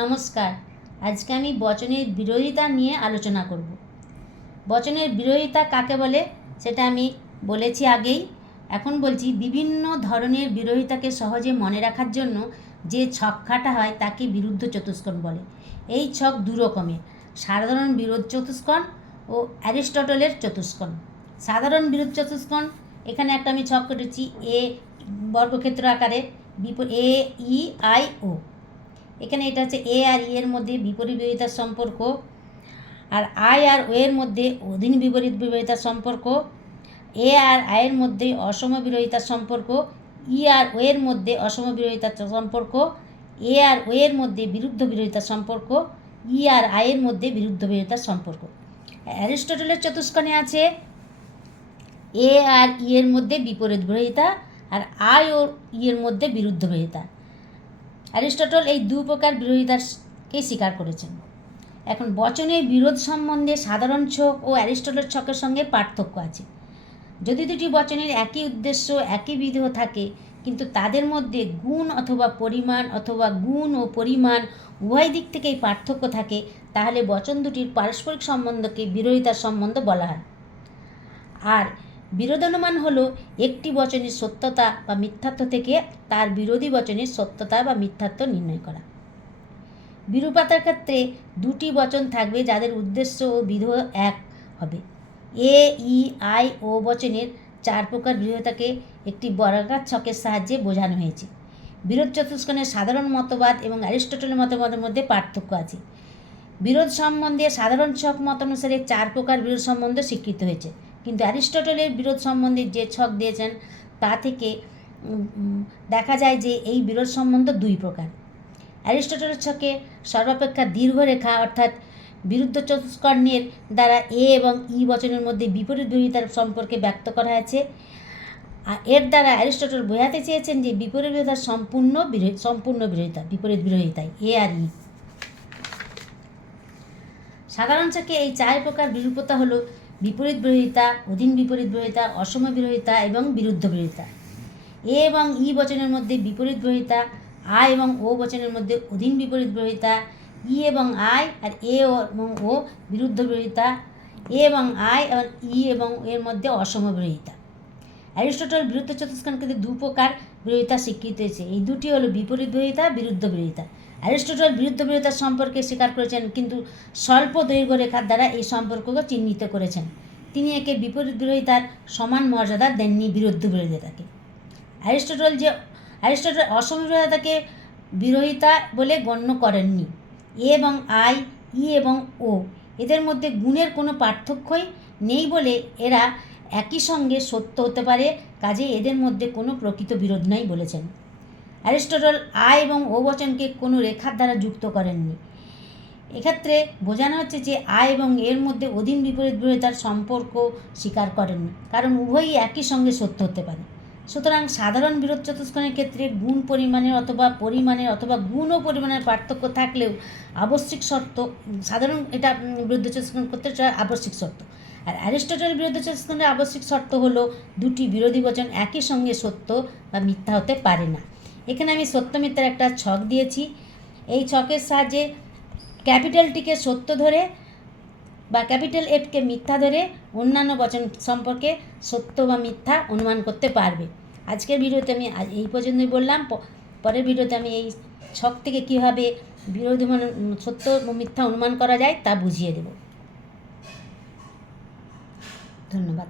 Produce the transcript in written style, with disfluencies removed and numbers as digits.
নমস্কার। আজকে আমি বচনের বিরোধিতা নিয়ে আলোচনা করব। বচনের বিরোধিতা কাকে বলে সেটা আমি বলেছি আগেই। এখন বলছি বিভিন্ন ধরনের বিরোধিতাকে সহজে মনে রাখার জন্য যে ছক খাটা হয় তাকে বিরুদ্ধ চতুষ্কোণ বলে। এই ছক দু রকমের, সাধারণ বিরোধ চতুষ্কোণ ও অ্যারিস্টটলের চতুষ্কোণ। সাধারণ বিরোধ চতুষ্কোণ, এখানে একটা আমি ছক কেটেছি এ বর্গক্ষেত্র আকারে, এ ই আই ও। এখানে এটা হচ্ছে এ আর ই এর মধ্যে বিপরীত বিরোধিতার সম্পর্ক, আর আই আর ও এর মধ্যে অধীন বিপরীত বিরোধিতার সম্পর্ক, এ আর আই এর মধ্যে অসম বিরোধিতার সম্পর্ক, ই আর ও এর মধ্যে অসম বিরোধিতার সম্পর্ক, এ আর ও এর মধ্যে বিরুদ্ধ বিরোধিতার সম্পর্ক, ই আর আই এর মধ্যে বিরুদ্ধ বিরোধিতার সম্পর্ক। অ্যারিস্টটলের চতুষ্কোণে আছে এ আর ই এর মধ্যে বিপরীত বিরোধিতা আর আই ও ই এর মধ্যে বিরুদ্ধ বিরোধিতা। অ্যারিস্টটল এই দু প্রকার বিরোধিতাকে স্বীকার করেছেন। এখন বচনের বিরোধ সম্বন্ধে সাধারণ ছক ও অ্যারিস্টটলের ছকের সঙ্গে পার্থক্য আছে। যদি দুটি বচনের একই উদ্দেশ্য একই বিধেয় থাকে কিন্তু তাদের মধ্যে গুণ অথবা পরিমাণ অথবা গুণ ও পরিমাণ উভয় দিক থেকেই পার্থক্য থাকে, তাহলে বচন দুটির পারস্পরিক সম্বন্ধকে বিরোধিতার সম্বন্ধ বলা হয়। আর বিরোধানুমান হলো একটি বচনের সত্যতা বা মিথ্যাত্ব থেকে তার বিরোধী বচনের সত্যতা বা মিথ্যাত্ব নির্ণয় করা। বিরূপতার ক্ষেত্রে দুটি বচন থাকবে যাদের উদ্দেশ্য ও বিধেয় এক হবে। এ ই আই ও বচনের চার প্রকার বিরোধিতাকে একটি বর্গাকার ছকের সাহায্যে বোঝানো হয়েছে। বিরোধ চতুষ্কোণের সাধারণ মতবাদ এবং অ্যারিস্টটলের মতবাদের মধ্যে পার্থক্য আছে। বিরোধ সম্বন্ধে সাধারণ ছক মত অনুসারে চার প্রকার বিরোধ সম্বন্ধ স্বীকৃত হয়েছে, কিন্তু অ্যারিস্টটলের বিরোধ সম্বন্ধে যে ছক দিয়েছেন তা থেকে দেখা যায় যে এই বিরোধ সম্বন্ধ দুই প্রকার। অ্যারিস্টটলের ছকে সর্বাপেক্ষা দীর্ঘ রেখা অর্থাৎ বিরুদ্ধ চতুষ্কোণের দ্বারা এ এবং ই বচনের মধ্যে বিপরীত বিরোধিতার সম্পর্কে ব্যক্ত করা আছে। এর দ্বারা অ্যারিস্টটল বোঝাতে চেয়েছেন যে বিপরীত বিরোধিতার সম্পূর্ণ বিরোধিতা, বিপরীত বিরোধিতায় এ আর ই। সাধারণ ছকে এই চার প্রকার বিরূপতা হলো বিপরীত বিরোধিতা, অধীন বিপরীত বিরোধিতা, অসম বিরোধিতা এবং বিরুদ্ধ বিরোধিতা। এ এবং ই বচনের মধ্যে বিপরীত বিরোধিতা, আই এবং ও বচনের মধ্যে অধীন বিপরীত বিরোধিতা, ই এবং আই আর এ এবং ও বিরুদ্ধ বিরোধিতা, এ এবং আই আর ই এবং এর মধ্যে অসম বিরোধিতা। অ্যারিস্টটল বিরুদ্ধ চতুষ্কোণকে দু প্রকার বিরোধিতা স্বীকৃত হয়েছে। এই দুটি হলো বিপরীত বিরোধিতা, বিরুদ্ধ বিরোধিতা। অ্যারিস্টটল বিরুদ্ধ বিরোধিতার সম্পর্কে স্বীকার করেছেন, কিন্তু স্বল্প দৈর্ঘ্য রেখার দ্বারা এই সম্পর্ককে চিহ্নিত করেছেন। তিনি একে বিপরীত বিরোধিতার সমান মর্যাদা দেননি বিরুদ্ধ বিরোধিতাকে। অ্যারিস্টটল অসম বিরোধিতাকে বিরোধিতা বলে গণ্য করেননি। এ এবং আই, ই এবং ও এদের মধ্যে গুণের কোনো পার্থক্যই নেই বলে এরা একই সঙ্গে সত্য হতে পারে, কাজে এদের মধ্যে কোনো প্রকৃত বিরোধ নাই বলেছেন। অ্যারিস্টটল আই এবং ও বচনকে কোনো রেখার দ্বারা যুক্ত করেননি। এক্ষেত্রে বোঝানো হচ্ছে যে আই এবং এর মধ্যে অধীন বিপরীত বিরোধিতার সম্পর্ক স্বীকার করেননি, কারণ উভয়ই একই সঙ্গে সত্য হতে পারে। সুতরাং সাধারণ বিরোধ চতুষ্কোণের ক্ষেত্রে গুণ পরিমাণের অথবা গুণ ও পরিমাণের পার্থক্য থাকলেও আবশ্যিক শর্ত, সাধারণ এটা বিরোধ চতুষ্কোণ করতে আবশ্যিক শর্ত। আর অ্যারিস্টটলের বিরোধ চতুষ্কোণের আবশ্যিক শর্ত হলো দুটি বিরোধী বচন একই সঙ্গে সত্য বা মিথ্যা হতে পারে না। এখানে আমি সত্য মিথ্যার একটা ছক দিয়েছি। এই ছকের সাহায্যে ক্যাপিটালটিকে সত্য ধরে বা ক্যাপিটাল এফকে মিথ্যা ধরে অন্যান্য বচন সম্পর্কে সত্য বা মিথ্যা অনুমান করতে পারবে। আজকের ভিডিওতে আমি এই পর্যন্তই বললাম। পরের ভিডিওতে আমি এই ছক থেকে কীভাবে বিরোধী সত্য ও মিথ্যা অনুমান করা যায় তা বুঝিয়ে দেব। ধন্যবাদ।